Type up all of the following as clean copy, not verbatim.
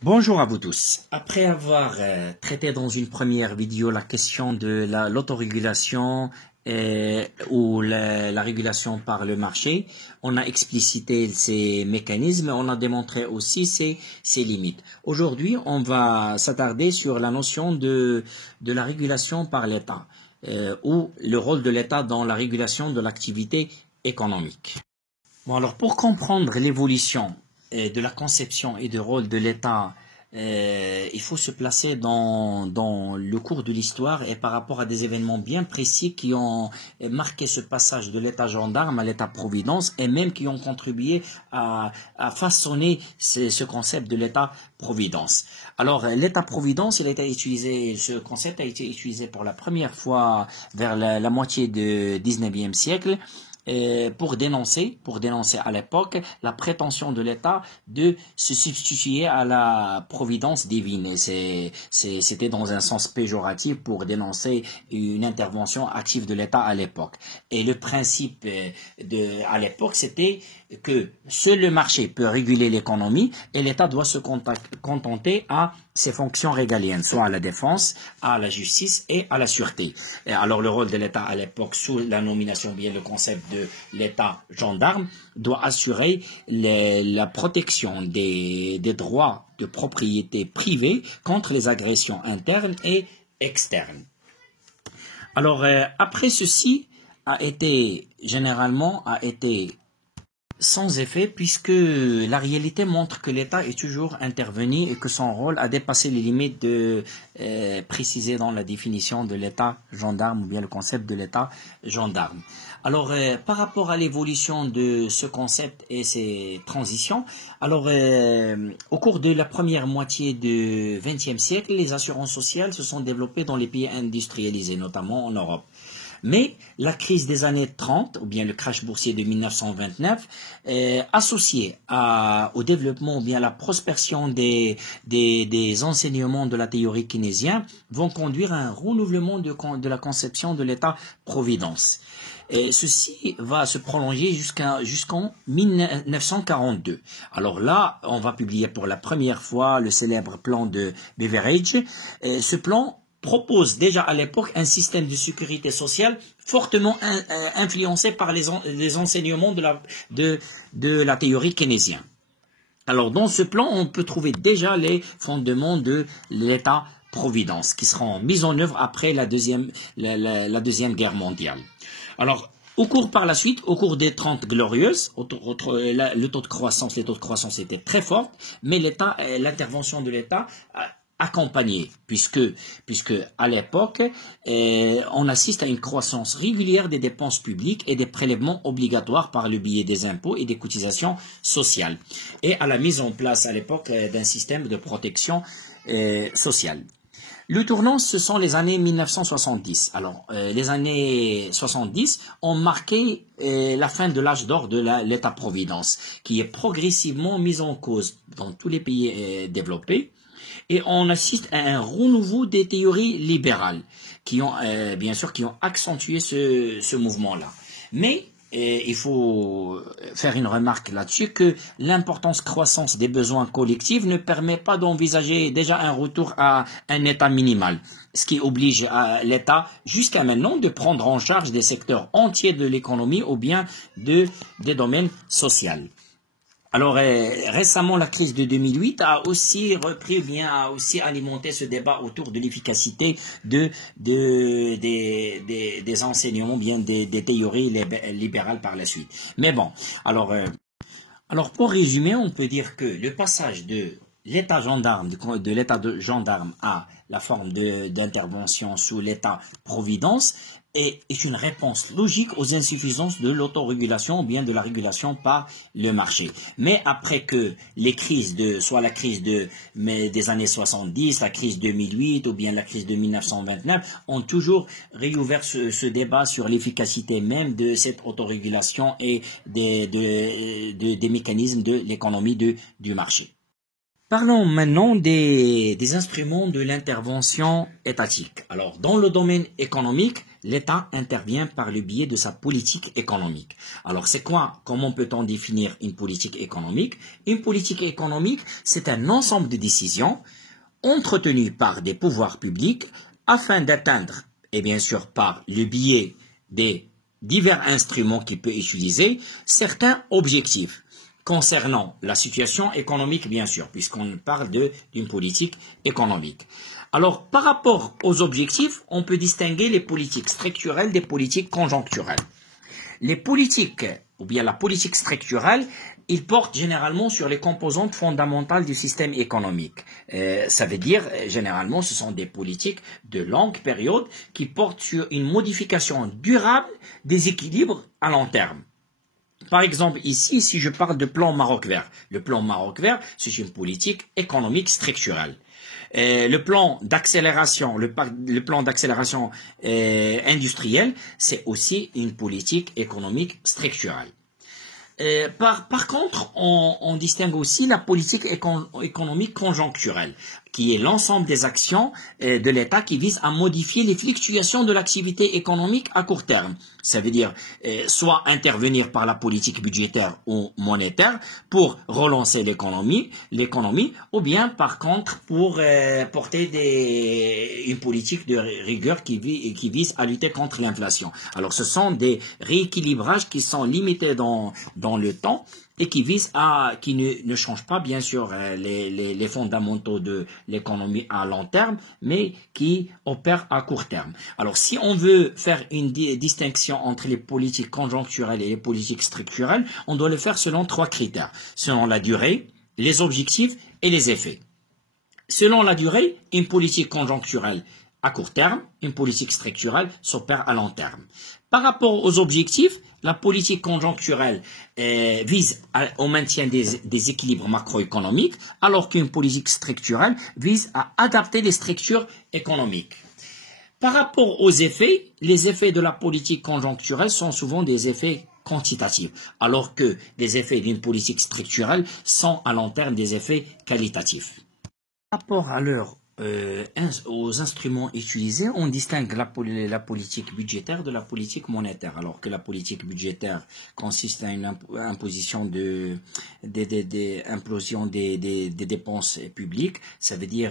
Bonjour à vous tous. Après avoir traité dans une première vidéo la question de l'autorégulation ou la régulation par le marché, on a explicité ces mécanismes, on a démontré aussi ses limites. Aujourd'hui, on va s'attarder sur la notion de la régulation par l'État ou le rôle de l'État dans la régulation de l'activité économique. Bon, alors pour comprendre l'évolution de la conception et du rôle de l'État, il faut se placer dans le cours de l'histoire et par rapport à des événements bien précis qui ont marqué ce passage de l'État gendarme à l'État-providence et même qui ont contribué à façonner ce concept de l'État-providence. Alors, l'État-providence, ce concept a été utilisé pour la première fois vers la moitié du 19e siècle. Pour dénoncer à l'époque la prétention de l'État de se substituer à la providence divine. Et c'était dans un sens péjoratif pour dénoncer une intervention active de l'État à l'époque. Et le principe à l'époque, c'était que seul le marché peut réguler l'économie et l'État doit se contenter à ses fonctions régaliennes, soit à la défense, à la justice et à la sûreté. Et alors le rôle de l'État à l'époque, sous la nomination, bien le concept de l'État gendarme, doit assurer la protection des droits de propriété privée contre les agressions internes et externes. Alors après ceci généralement a été sans effet puisque la réalité montre que l'État est toujours intervenu et que son rôle a dépassé les limites précisées dans la définition de l'État gendarme ou bien le concept de l'État gendarme. Alors par rapport à l'évolution de ce concept et ses transitions, alors au cours de la première moitié du XXe siècle, les assurances sociales se sont développées dans les pays industrialisés, notamment en Europe. Mais la crise des années 30, ou bien le crash boursier de 1929, associé au développement ou bien à la prosperation des enseignements de la théorie keynésienne, vont conduire à un renouvellement de la conception de l'État-providence. Et ceci va se prolonger jusqu'en 1942. Alors là, on va publier pour la première fois le célèbre plan de Beveridge. Ce plan propose déjà à l'époque un système de sécurité sociale fortement influencé par les enseignements de la théorie keynésienne. Alors dans ce plan, on peut trouver déjà les fondements de l'État-providence qui seront mis en œuvre après la deuxième guerre mondiale. Alors, au cours des 30 glorieuses, les taux de croissance étaient très forts, mais l'intervention de l'État accompagné, puisque à l'époque, on assiste à une croissance régulière des dépenses publiques et des prélèvements obligatoires par le biais des impôts et des cotisations sociales, et à la mise en place à l'époque d'un système de protection sociale. Le tournant, ce sont les années 1970. Alors, les années 70 ont marqué la fin de l'âge d'or de l'État-providence, qui est progressivement mise en cause dans tous les pays développés. Et on assiste à un renouveau des théories libérales qui ont, bien sûr, qui ont accentué ce mouvement-là. Mais il faut faire une remarque là-dessus que l'importance croissance des besoins collectifs ne permet pas d'envisager déjà un retour à un état minimal, ce qui oblige l'État jusqu'à maintenant de prendre en charge des secteurs entiers de l'économie ou bien des domaines sociaux. Alors récemment, la crise de 2008 a aussi alimenté ce débat autour de l'efficacité des enseignements, bien des théories libérales par la suite. Mais bon, alors pour résumer, on peut dire que le passage de l'État gendarme, de l'État de gendarme à la forme d'intervention sous l'État-providence est une réponse logique aux insuffisances de l'autorégulation ou bien de la régulation par le marché. Mais après que les crises soit la crise des années 70, la crise 2008 ou bien la crise de 1929 ont toujours réouvert ce débat sur l'efficacité même de cette autorégulation et des mécanismes de l'économie du marché. Parlons maintenant des instruments de l'intervention étatique. Alors, dans le domaine économique, l'État intervient par le biais de sa politique économique. Alors, c'est quoi? Comment peut-on définir une politique économique? Une politique économique, c'est un ensemble de décisions entretenues par des pouvoirs publics afin d'atteindre, et bien sûr par le biais des divers instruments qu'il peut utiliser, certains objectifs concernant la situation économique, bien sûr, puisqu'on parle d'une politique économique. Alors, par rapport aux objectifs, on peut distinguer les politiques structurelles des politiques conjoncturelles. Les politiques, ou bien la politique structurelle, il porte généralement sur les composantes fondamentales du système économique. Ça veut dire, généralement, ce sont des politiques de longue période qui portent sur une modification durable des équilibres à long terme. Par exemple, ici, si je parle de plan Maroc vert, le plan Maroc vert, c'est une politique économique structurelle. Le plan d'accélération, le plan d'accélération industrielle, c'est aussi une politique économique structurelle. Par contre, on distingue aussi la politique économique conjoncturelle, qui est l'ensemble des actions de l'État qui visent à modifier les fluctuations de l'activité économique à court terme. Ça veut dire soit intervenir par la politique budgétaire ou monétaire pour relancer l'économie, ou bien par contre pour porter une politique de rigueur qui vise à lutter contre l'inflation. Alors ce sont des rééquilibrages qui sont limités dans le temps et qui ne changent pas bien sûr les fondamentaux de l'économie à long terme, mais qui opèrent à court terme. Alors si on veut faire une distinction entre les politiques conjoncturelles et les politiques structurelles, on doit le faire selon 3 critères, selon la durée, les objectifs et les effets. Selon la durée, une politique conjoncturelle à court terme, une politique structurelle s'opère à long terme. Par rapport aux objectifs, la politique conjoncturelle vise au maintien des équilibres macroéconomiques, alors qu'une politique structurelle vise à adapter les structures économiques. Par rapport aux effets, les effets de la politique conjoncturelle sont souvent des effets quantitatifs, alors que les effets d'une politique structurelle sont à long terme des effets qualitatifs. Par rapport à aux instruments utilisés, on distingue la politique budgétaire de la politique monétaire, alors que la politique budgétaire consiste à une imposition implosion des dépenses publiques. Ça veut dire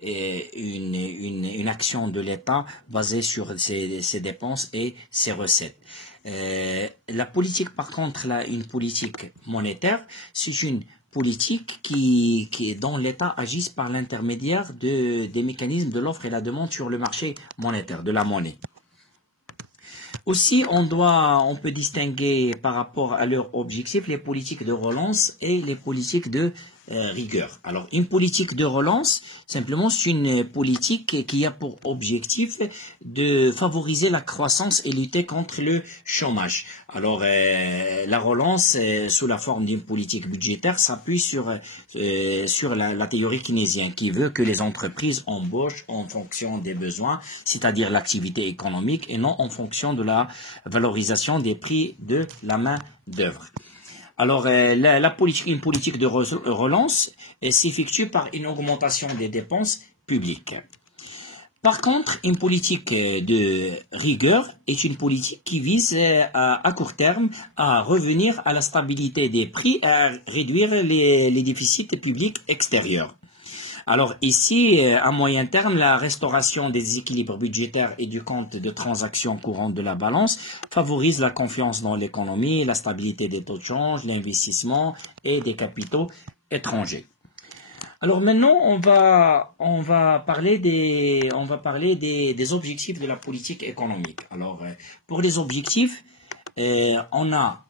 une action de l'État basée sur ses dépenses et ses recettes. La politique, par contre, une politique monétaire, c'est une politique dont l'État agisse par l'intermédiaire des mécanismes de l'offre et la demande sur le marché monétaire, de la monnaie. Aussi, on peut distinguer par rapport à leurs objectifs les politiques de relance et les politiques de rigueur. Alors, une politique de relance, simplement, c'est une politique qui a pour objectif de favoriser la croissance et lutter contre le chômage. Alors, la relance, sous la forme d'une politique budgétaire, s'appuie sur la théorie keynésienne qui veut que les entreprises embauchent en fonction des besoins, c'est-à-dire l'activité économique, et non en fonction de la valorisation des prix de la main-d'œuvre. Alors, une politique de relance s'effectue par une augmentation des dépenses publiques. Par contre, une politique de rigueur est une politique qui vise à court terme à revenir à la stabilité des prix et à réduire les déficits publics extérieurs. Alors ici, à moyen terme, la restauration des équilibres budgétaires et du compte de transactions courantes de la balance favorise la confiance dans l'économie, la stabilité des taux de change, l'investissement et des capitaux étrangers. Alors maintenant, on va parler des objectifs de la politique économique. Alors, pour les objectifs, on a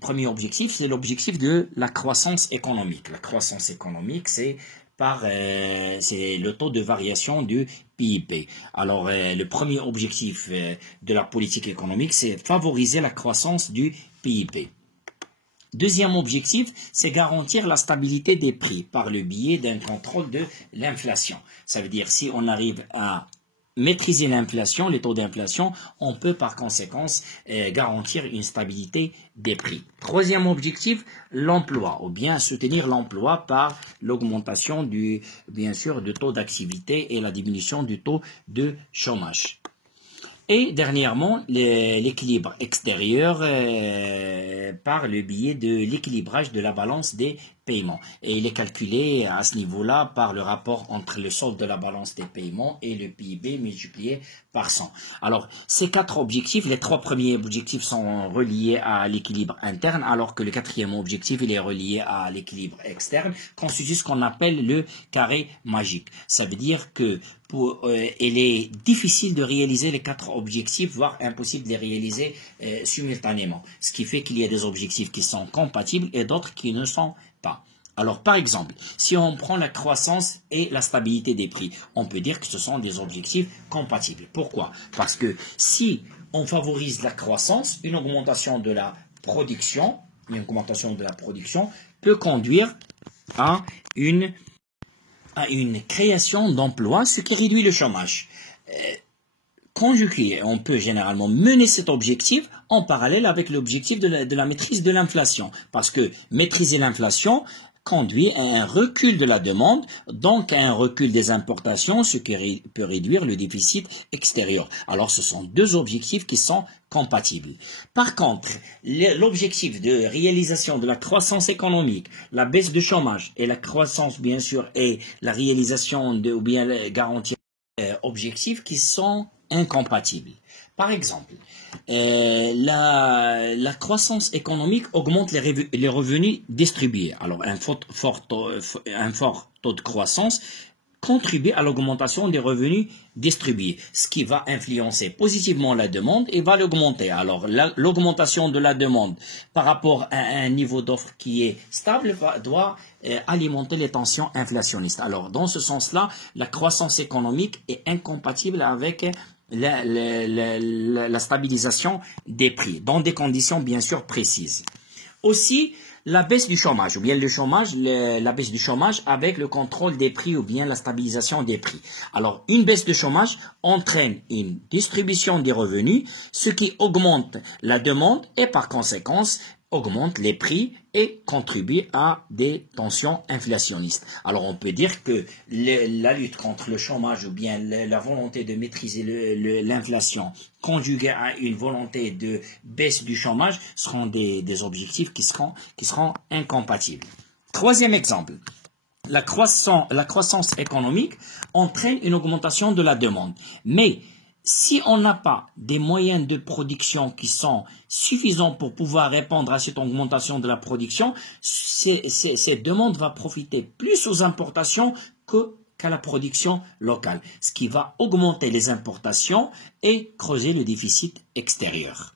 premier objectif, c'est l'objectif de la croissance économique. La croissance économique, c'est le taux de variation du PIB. Alors, le premier objectif de la politique économique, c'est favoriser la croissance du PIB. Deuxième objectif, c'est garantir la stabilité des prix par le biais d'un contrôle de l'inflation. Ça veut dire, si on arrive à maîtriser l'inflation, les taux d'inflation, on peut par conséquent garantir une stabilité des prix. Troisième objectif, l'emploi, ou bien soutenir l'emploi par l'augmentation bien sûr, du taux d'activité et la diminution du taux de chômage. Et dernièrement, l'équilibre extérieur par le biais de l'équilibrage de la balance des paiements. Et il est calculé à ce niveau-là par le rapport entre le solde de la balance des paiements et le PIB multiplié par 100. Alors, ces quatre objectifs, les trois premiers objectifs sont reliés à l'équilibre interne, alors que le quatrième objectif, il est relié à l'équilibre externe, constitue ce qu'on appelle le carré magique. Ça veut dire que il est difficile de réaliser les quatre objectifs, voire impossible de les réaliser simultanément. Ce qui fait qu'il y a des objectifs qui sont compatibles et d'autres qui ne sont pas. Alors, par exemple, si on prend la croissance et la stabilité des prix, on peut dire que ce sont des objectifs compatibles. Pourquoi? Parce que si on favorise la croissance, une augmentation de la production peut conduire à une création d'emplois, ce qui réduit le chômage. Conjugué, on peut généralement mener cet objectif en parallèle avec l'objectif de la maîtrise de l'inflation. Parce que maîtriser l'inflation conduit à un recul de la demande, donc à un recul des importations, ce qui peut réduire le déficit extérieur. Alors ce sont deux objectifs qui sont compatibles. Par contre, l'objectif de réalisation de la croissance économique, la baisse du chômage et la croissance bien sûr et la réalisation ou bien garantir objectifs qui sont incompatibles. Par exemple, la croissance économique augmente les revenus distribués. Alors, un fort taux de croissance contribue à l'augmentation des revenus distribués, ce qui va influencer positivement la demande et va l'augmenter. Alors, l'augmentation de la demande par rapport à un niveau d'offre qui est stable doit alimenter les tensions inflationnistes. Alors, dans ce sens-là, la croissance économique est incompatible avec la stabilisation des prix, dans des conditions bien sûr précises. Aussi, la baisse du chômage, ou bien la baisse du chômage avec le contrôle des prix ou bien la stabilisation des prix. Alors, une baisse de chômage entraîne une distribution des revenus, ce qui augmente la demande et par conséquence augmente les prix et contribue à des tensions inflationnistes. Alors on peut dire que la lutte contre le chômage ou bien la volonté de maîtriser l'inflation conjuguée à une volonté de baisse du chômage seront des objectifs qui seront incompatibles. Troisième exemple. La croissance économique entraîne une augmentation de la demande. Mais si on n'a pas des moyens de production qui sont suffisants pour pouvoir répondre à cette augmentation de la production, cette demande va profiter plus aux importations qu'à la production locale, ce qui va augmenter les importations et creuser le déficit extérieur.